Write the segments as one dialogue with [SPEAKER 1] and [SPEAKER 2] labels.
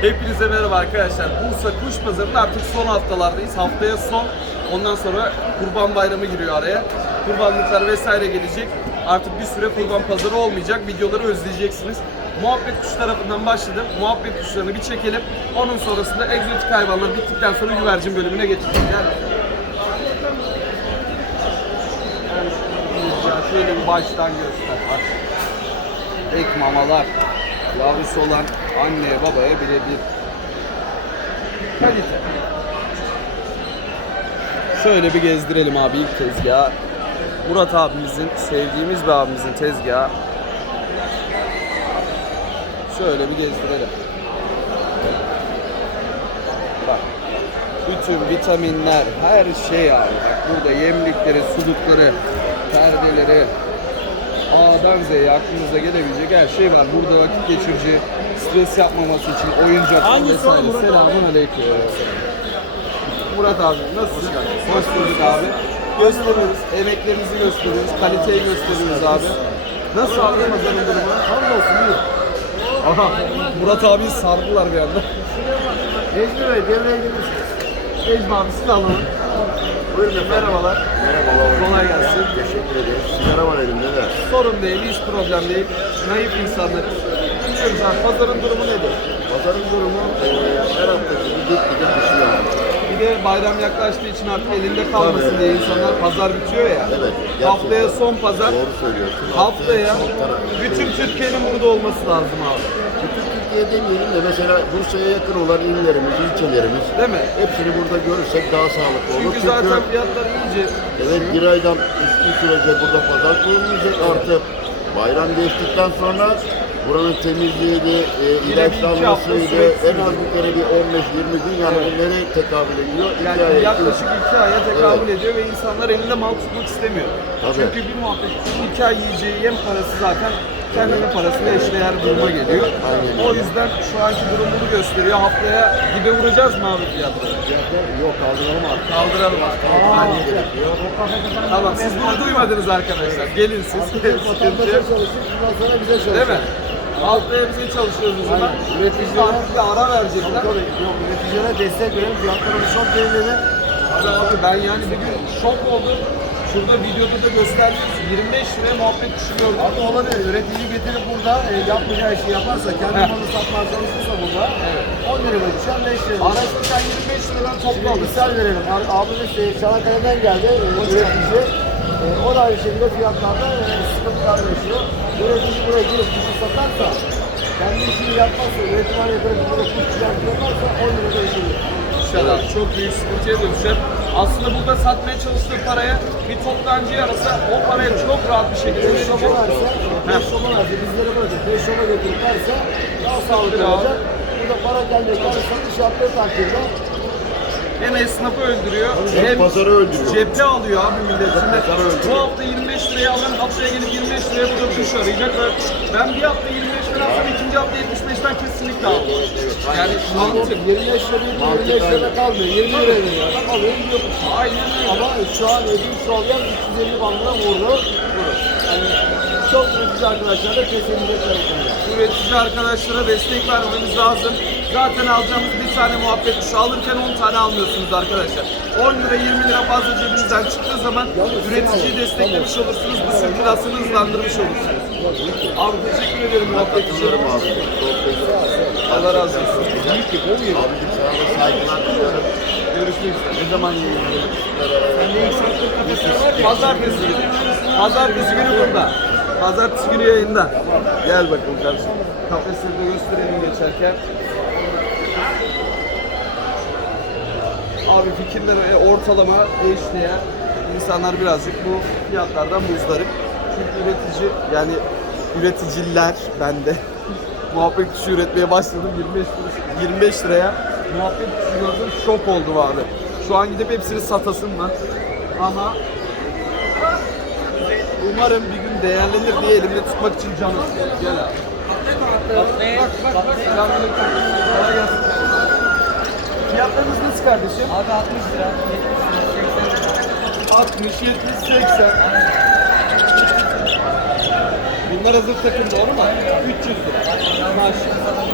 [SPEAKER 1] Hepinize merhaba arkadaşlar. Bursa Kuş Pazarı'nın artık son haftalardayız. Haftaya son. Ondan sonra Kurban Bayramı giriyor araya. Kurbanlıklar vesaire gelecek. Artık bir süre kurban pazarı olmayacak. Videoları özleyeceksiniz. Muhabbet kuş tarafından başladım. Muhabbet kuşlarını bir çekelim. Onun sonrasında egzotik hayvanlar bittikten sonra güvercin bölümüne geçeceğiz. Yani Ya şöyle bir baştan göster. Ek mamalar. Yavrusu olan anneye babaya birebir. Kalite. Şöyle bir gezdirelim abi ilk tezgahı. Murat abimizin, sevdiğimiz bir abimizin tezgahı. Şöyle bir gezdirelim. Bak. Bütün vitaminler, her şey abi. Bak burada yemlikleri, sulukları, perdeleri, A'dan Z'ye aklınıza gelebilecek her şey var. Burada vakit geçirici, stres yapmaması için oyuncak
[SPEAKER 2] Hangisi
[SPEAKER 1] vesaire. Selamun aleyküm. Murat abi nasılsın? Hoş bulduk abi. Gösteriyoruz, emeklerinizi gösteriyoruz, kaliteyi gösteriyoruz abi. Nasıl abi Ramazan'ın durumu? Hamdolsun iyi. Aha, Murat abi sardılar bir anda.
[SPEAKER 2] Necmi Bey devreye girmişsiniz.
[SPEAKER 1] Necmi abi sizi alalım. Buyurun efendim. Merhabalar.
[SPEAKER 3] Merhabalar.
[SPEAKER 1] Kolay gelsin.
[SPEAKER 3] Teşekkür ederim. Sigara var elimde de.
[SPEAKER 1] Sorun değil, hiç problem değil. Naif insanlar. Biliyoruz abi, pazarın durumu nedir?
[SPEAKER 3] Pazarın durumu her hafta gibi git gidip düşüyor.
[SPEAKER 1] Bir de bayram yaklaştığı için artık elinde kalmasın
[SPEAKER 3] Tabii.
[SPEAKER 1] diye insanlar pazar bitiyor ya.
[SPEAKER 3] Evet, gerçekten.
[SPEAKER 1] Haftaya son pazar.
[SPEAKER 3] Doğru söylüyorsun.
[SPEAKER 1] Haftaya bütün Türkiye'nin burada olması lazım abi.
[SPEAKER 3] Bütün Türkiye demeyelim de mesela Bursa'ya yakın olan illerimiz, ilçelerimiz
[SPEAKER 1] Değil mi?
[SPEAKER 3] hepsini burada görürsek daha sağlıklı olur.
[SPEAKER 1] Çünkü zaten fiyatlar iyice
[SPEAKER 3] evet bir aydan üstü sürece burada pazar kurulmayacak artı bayram geçtikten sonra buranın temizliğiydi, e,
[SPEAKER 1] iki
[SPEAKER 3] ilaçlanmasıydı,
[SPEAKER 1] süreç
[SPEAKER 3] en az bir kere bir 15-20 gün yani bu nereye tekabül ediyor? İki
[SPEAKER 1] yani
[SPEAKER 3] aya
[SPEAKER 1] yaklaşık iki aya tekabül ediyor ve insanlar elinde mal tutmak istemiyor.
[SPEAKER 3] Tabii.
[SPEAKER 1] Çünkü bir muhabbet kuşun iki ay yiyeceği yem parası zaten kendinin parasıyla eşdeğer duruma geliyor.
[SPEAKER 3] Aynen
[SPEAKER 1] O yüzden şu anki durumunu gösteriyor. Haftaya dibe vuracağız mı abi fiyatları?
[SPEAKER 3] Yok kaldıralım artık.
[SPEAKER 1] Kaldıralım artık. Hadi. Tamam siz bunu duymadınız arkadaşlar. Gelin siz.
[SPEAKER 2] Bundan sonra bize.
[SPEAKER 1] Değil mi? Haftaya bize çalışıyoruz o zaman.
[SPEAKER 2] Üreticilere-
[SPEAKER 1] ara verecekler.
[SPEAKER 2] Tabii yok üreticilere destek verin. Fiyatlarımız çok geriledi.
[SPEAKER 1] Abi, abi ben yani bir gün şok oldum. Şurada videoda da gösterdiğiniz 25 liraya muhabbet kuşu gördüm.
[SPEAKER 2] Abi olabilir. Üretici getirip burada e, yapmayacağı işi yaparsa, kendi
[SPEAKER 1] Heh.
[SPEAKER 2] malını satmaya çalışırsa burada 10 lira düşer, 5 lira düşer.
[SPEAKER 1] Araçta sen 25 liradan
[SPEAKER 2] Şimdi
[SPEAKER 1] topla alırsın.
[SPEAKER 2] misal verelim. Abi- Abimiz şey, Çanakkale'den geldi. E, üretici. E, o da aynı şekilde fiyatlarda e, sıkıntılar yaşıyor. Üretici buraya girip kuşu satarsa, kendi işini yapmazsa, üretim yatırıp burada kuş çıkartıp yaparsa 10 lira değişiyor.
[SPEAKER 1] Düşer abi. Çok büyük sıkıntıya dönüşer. Aslında burada satmaya çalıştığı paraya bir toptancı arasa o paraya çok rahat bir şekilde
[SPEAKER 2] Beş şoba verse, beş şoba verse, bizlere bırakıp beş şoba götürüp verse daha sağlıklı olacak. Burada para geldiği kadar satış yaptığı takdirde
[SPEAKER 1] Hem esnafı öldürüyor
[SPEAKER 3] Hem pazarı öldürüyor.
[SPEAKER 1] cephe alıyor abi millet. Şimdi
[SPEAKER 3] öldürüyor.
[SPEAKER 1] bu hafta 25 liraya alan haftaya gelip 25 liraya burada kuş arayacak ve ben bir hafta 25 lira alsam ikinci hafta 75'ten kesinlikle aldım. Yani mantık.
[SPEAKER 2] 25 lira değil, 25 lira kalmıyor. 20 lira veriyor. Adam alıyor gidiyor.
[SPEAKER 1] Aynen öyle.
[SPEAKER 2] Ama şu an ödül çoğalayan 350 bandına vurdu. Yani çok üretici arkadaşlar da pes edecekler konuda.
[SPEAKER 1] Üretici arkadaşlara destek vermemiz lazım. Zaten alacağımız bir tane muhabbet kuşu alırken 10 tane almıyorsunuz arkadaşlar. 10 lira 20 lira fazla cebinizden çıktığı zaman üreticiyi desteklemiş olursunuz. Bu sirkülasyonu hızlandırmış olursunuz. Abi teşekkür ederim muhabbet için.
[SPEAKER 3] Abi.
[SPEAKER 1] Allah razı olsun.
[SPEAKER 3] Abicim sana da saygılar diliyorum.
[SPEAKER 1] Görüşmek üzere. Ne zaman yayınlanıyor? Pazartesi günü. Pazartesi günü burada. Pazartesi günü yayında. Gel bakalım kardeşim. Kafesleri de gösterelim geçerken. Abi fikirlere ortalama eşdeğer. İnsanlar birazcık bu fiyatlardan muzdarip. Çünkü üretici yani üreticiler bende muhabbet kuşu üretmeye başladım 25 lira, 25 liraya muhabbet kuşu gördüm şok oldum abi. Şu an gidip hepsini satasım var. Ama umarım bir gün değerlenir diye elimde tutmak için canım. Gel abi. Bak bak bak. Selamünaleyküm. Kolay gelsin. Fiyatlarınız nasıl kardeşim?
[SPEAKER 4] Abi 60 lira, 70
[SPEAKER 1] 60, 70, 80. Bunlar hazır takım doğru mu? 300 lira. Maşallah.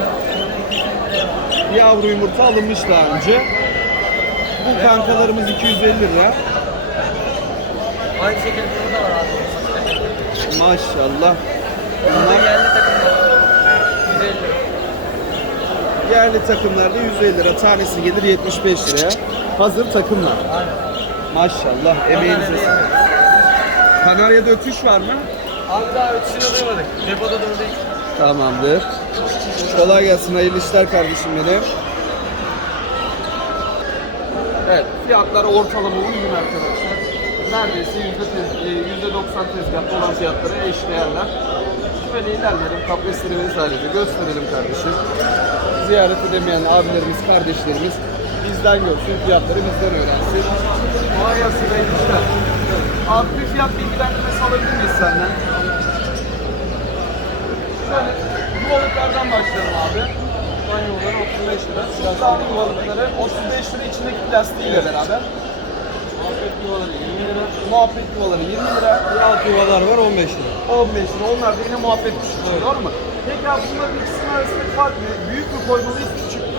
[SPEAKER 1] Yavru yumurta alınmış daha önce. Bu kankalarımız 250 lira.
[SPEAKER 4] Aynı şekilde burada var abi.
[SPEAKER 1] Maşallah. Bunlar
[SPEAKER 4] yerli takımlar. 150.
[SPEAKER 1] yerli takımlarda 150 lira. Tanesi gelir 75 liraya. Hazır takımlar.
[SPEAKER 4] Aynen.
[SPEAKER 1] Maşallah. Emeğinize sağlık. Kanarya'da ötüş var mı?
[SPEAKER 4] Abi daha ötesini duymadık. Depoda durduk.
[SPEAKER 1] Tamamdır. Kolay gelsin. Hayırlı işler kardeşim benim. Evet, fiyatlar ortalama uygun arkadaşlar. Neredeyse yüzde tez- e, yüzde 90 tezgahta olan fiyatlara eşdeğerler. Şöyle ilerleyelim, kafesleri vesairece gösterelim kardeşim. Ziyaret edemeyen abilerimiz, kardeşlerimiz bizden görsün, fiyatları bizden öğrensin. Kolay gelsin, hayırlı işler. Abi bir fiyat bilgilendirmesi alabilir miyiz senden? Şöyle yuvalıklardan başlayalım abi. Sultan yuvaları 35 lira. Sultan yuvalıkları 35 lira içindeki plastiğiyle beraber.
[SPEAKER 4] Muhabbet yuvaları 20 lira.
[SPEAKER 1] Muhabbet yuvaları 20 lira.
[SPEAKER 4] Alt yuvalar var 15 lira.
[SPEAKER 1] 15 lira. Onlar da yine muhabbet kuşu. Doğru mu? Peki abi bunların ikisinin arasındaki fark ne? Büyük mü koymalıyız küçük mü?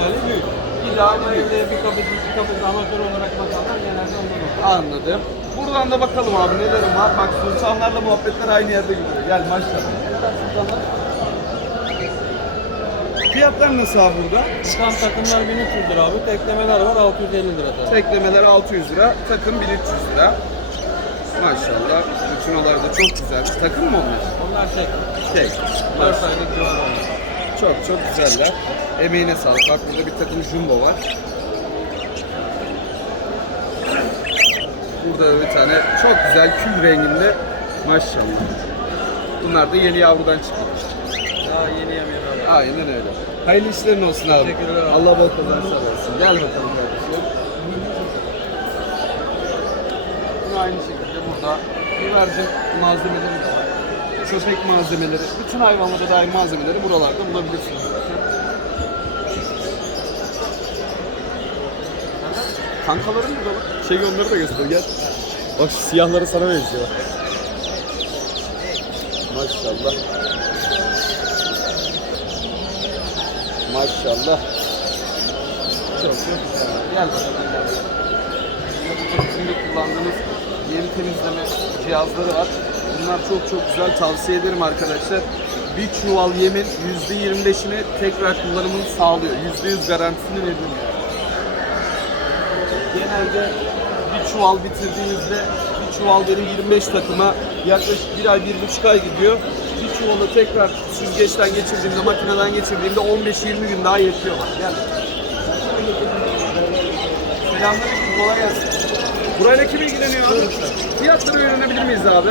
[SPEAKER 4] Yani büyük.
[SPEAKER 1] İdeali büyük.
[SPEAKER 4] Bir kapı, iki kapı amatör olarak bakanlar genelde ondan.
[SPEAKER 1] Anladım. Buradan da bakalım abi nelerim var. Bak sultanlarla muhabbetler aynı yerde gidiyor. Gel maşallah. Fiyatlar nasıl abi burada?
[SPEAKER 4] Tam takımlar 1300 lira abi. Teklemeler var 650 lira tabii.
[SPEAKER 1] Teklemeler 600 lira, takım 1300 lira. Maşallah. Bütün da çok güzel. Takım mı onlar?
[SPEAKER 4] Onlar tek.
[SPEAKER 1] Tek.
[SPEAKER 4] 4 aylık civarı onlar.
[SPEAKER 1] Çok çok güzeller. Emeğine sağlık. Bak burada bir takım jumbo var. Burada da bir tane çok güzel kül renginde. Maşallah. Bunlar da yeni yavrudan çıkıyor.
[SPEAKER 4] Daha yeni yemeği var.
[SPEAKER 1] Aynen öyle. Hayırlı işlerin olsun abi.
[SPEAKER 4] Teşekkürler abi.
[SPEAKER 1] Allah bol kazançlar versin. Gel bakalım kardeşim. Yine aynı şekilde burada güvercin malzemeleri de var. Köpek malzemeleri, bütün hayvanlara dair malzemeleri buralarda bulabilirsiniz. Kankaların mı da var? Şey onları da göster gel. Bak şu siyahları sana benziyor. Maşallah. Maşallah. Çok güzel. Gel bakalım. gel. Kullandığımız yem temizleme cihazları var. Bunlar çok çok güzel. Tavsiye ederim arkadaşlar. Bir çuval yemin %25'ini tekrar kullanımını sağlıyor. %100 garantisini veriyorum. Genelde bir çuval bitirdiğinizde çuval benim 25 takıma yaklaşık bir ay, bir buçuk ay gidiyor. Bir çuvalı tekrar süzgeçten geçirdiğimde, makineden geçirdiğimde 15-20 gün daha yetiyor. Gel. Selamünaleyküm, kolay gelsin. Burayla kim ilgileniyor? Fiyatları öğrenebilir miyiz abi?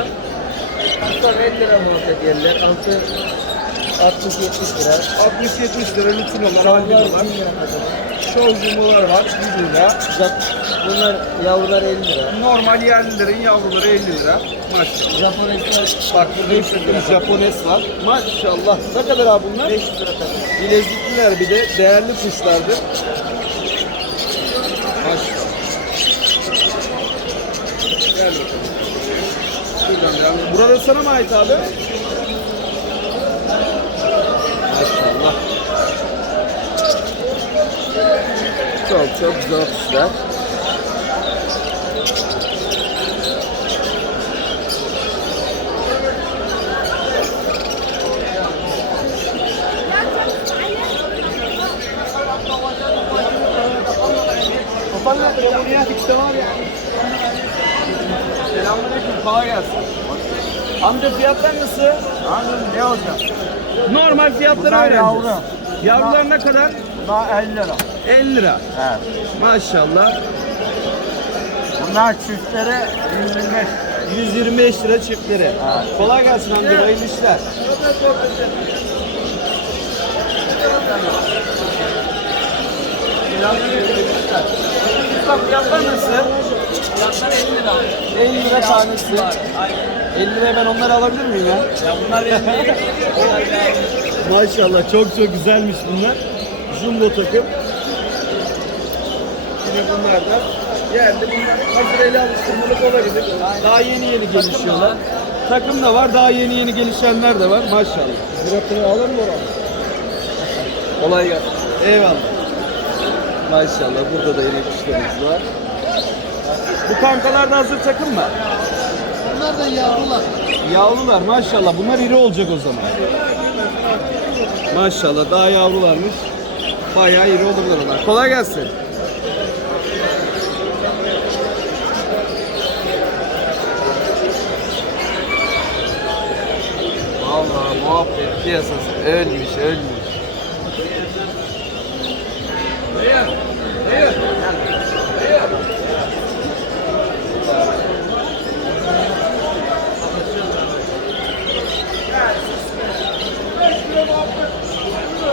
[SPEAKER 2] Hatta 50 lira muhabbet yerler. Altı 60-70 lira.
[SPEAKER 1] 60-70 lira lütfen onlar, albinolar. Şov jumbolar var, 100 lira.
[SPEAKER 2] Bunlar yavrular 50 lira.
[SPEAKER 1] Normal yerlilerin yavruları 50 lira. Maşallah.
[SPEAKER 2] Japonesler
[SPEAKER 1] Bak burada bir sürü Japones var. Maşallah. Ne kadar abi bunlar?
[SPEAKER 2] 500 lira tabii.
[SPEAKER 1] Bilezikliler bir de değerli kuşlardır. Maşallah. Gel bakalım. Şuradan devam. Burada sana mı ait abi? Maşallah. Çok çok güzel kuşlar. Selamünaleyküm, kolay gelsin. Amca fiyatlar nasıl?
[SPEAKER 2] Abi ne olacak?
[SPEAKER 1] Normal fiyatları
[SPEAKER 2] Bunlar
[SPEAKER 1] öğreneceğiz.
[SPEAKER 2] yavru.
[SPEAKER 1] Yavrular ne kadar?
[SPEAKER 2] Bunlar 50 lira.
[SPEAKER 1] 50 lira.
[SPEAKER 2] Evet.
[SPEAKER 1] Maşallah.
[SPEAKER 2] Bunlar çiftleri 125.
[SPEAKER 1] 125 lira çiftleri.
[SPEAKER 2] Evet.
[SPEAKER 1] Kolay gelsin amca, hayırlı işler. Fiyatlar nasıl?
[SPEAKER 4] Fiyatlar 50 lira.
[SPEAKER 1] 50 lira tanesi.
[SPEAKER 4] Aynen.
[SPEAKER 1] 50 liraya ben onları alabilir miyim ya?
[SPEAKER 4] Ya bunlar benim değil.
[SPEAKER 1] Maşallah çok çok güzelmiş bunlar. Jumbo takım. Yine bunlar da geldi. Bunlar hazır ele alıştırmalık olabilir. Daha yeni yeni gelişiyorlar. Takım da var. Daha yeni yeni gelişenler de var. Maşallah.
[SPEAKER 2] Bırakını alır mı oranı?
[SPEAKER 1] Kolay gelsin. Eyvallah. Maşallah burada da yine kuşlarımız var. Bu kankalar da hazır takım mı?
[SPEAKER 2] Bunlar da yavrular.
[SPEAKER 1] Yavrular maşallah. Bunlar iri olacak o zaman. Maşallah daha yavrularmış. Bayağı iri olurlar onlar. Kolay gelsin. Vallahi muhabbet piyasası ölmüş ölmüş.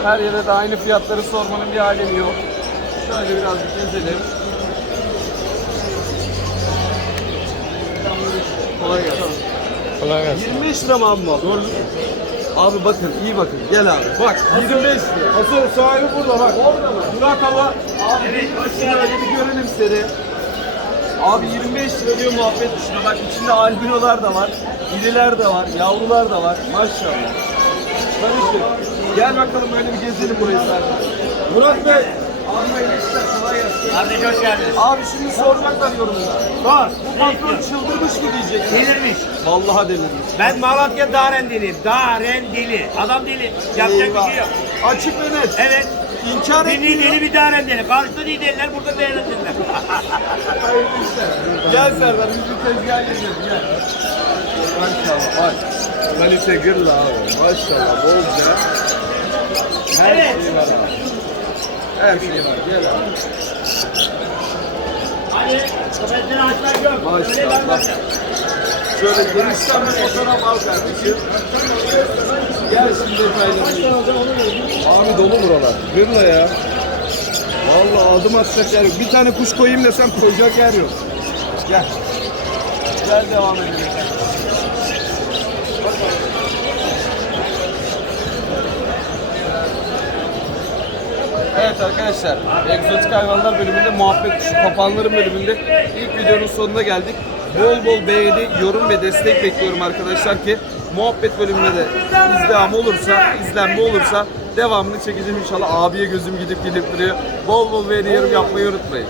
[SPEAKER 1] Her yere de aynı fiyatları sormanın bir alemi yok. Şöyle birazcık gezelim. Kolay gelsin.
[SPEAKER 4] Kolay gelsin.
[SPEAKER 1] 25 lira mı abi? Doğru. Abi bakın iyi bakın gel abi. Bak 25 lira.
[SPEAKER 2] Asıl sahibi burada bak.
[SPEAKER 1] Orada mı? Murat Hava. Abi bir başına öyle bir görelim seni. Abi 25 lira diyor muhabbet kuşuna. Bak içinde albinolar da var. iriler de var. Yavrular da var. Maşallah. Barış'ım gel bakalım öyle bir gezelim burayı sen. Murat Bey. Abi hayırlı işler. Kolay gelsin.
[SPEAKER 5] Kardeş hoş geldiniz.
[SPEAKER 1] Abi şimdi sormak var yorumda. Var. Bu patron çıldırmış mı diyecek.
[SPEAKER 5] Delirmiş.
[SPEAKER 1] Vallahi delirmiş.
[SPEAKER 5] Ben Malatya Darendiliyim. Darendili. Adam deli. Yapacak bir
[SPEAKER 1] Eyvah.
[SPEAKER 5] şey yok.
[SPEAKER 1] Açık ve net.
[SPEAKER 5] Evet.
[SPEAKER 1] İnkar
[SPEAKER 5] Deli
[SPEAKER 1] etmiyor.
[SPEAKER 5] deli bir Darendili. Karşıda değil deliler, burada Darendililer.
[SPEAKER 1] Hayırlı işler. Gel Serdar biz bir tezgaha gezelim gel. Maşallah bak. Kalite gırla abi. Maşallah bolca. Her
[SPEAKER 5] Evet.
[SPEAKER 1] şey var abi. Her şey var. Gel abi.
[SPEAKER 5] Hadi. Kafesini açmak yok.
[SPEAKER 1] Maşallah. Şöyle genişten bir fotoğraf al kardeşim. Gel şimdi detaylarını. Abi dolu buralar. Gırla ya. Vallahi adım atacak yer yok. Bir tane kuş koyayım desem koyacak yer yok. Gel. Gel devam edelim. Evet arkadaşlar, egzotik hayvanlar bölümünde muhabbet kuşu papağanların bölümünde ilk videonun sonuna geldik. Bol bol beğeni, yorum ve destek bekliyorum arkadaşlar ki muhabbet bölümünde de izdiham olursa, izlenme olursa devamını çekeceğim inşallah. Abiye gözüm gidip gidip duruyor. Bol bol beğeni, yorum yapmayı unutmayın.